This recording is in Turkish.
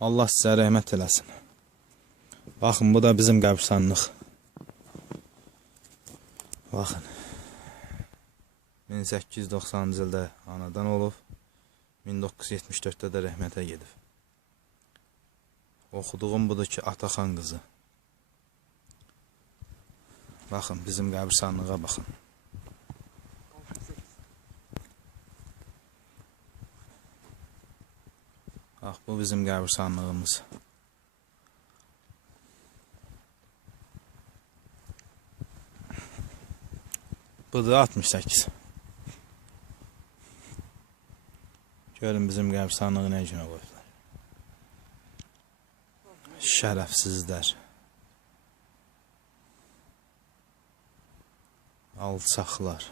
Allah sizə rəhmət eləsin. Baxın, bu da bizim qəbirstanlıq. Baxın. 1890-cı ildə anadan olub. 1974-də də rəhmətə gedib. Oxuduğum budur ki, Ataxan qızı. Baxın, bizim qəbirstanlığa baxın. Bax, bu bizim qəbirstanlığımız. Bu da 68. Görün bizim qəbirstanlığı nə günə qoyublar. Şərəfsizlər. Alçaqlar.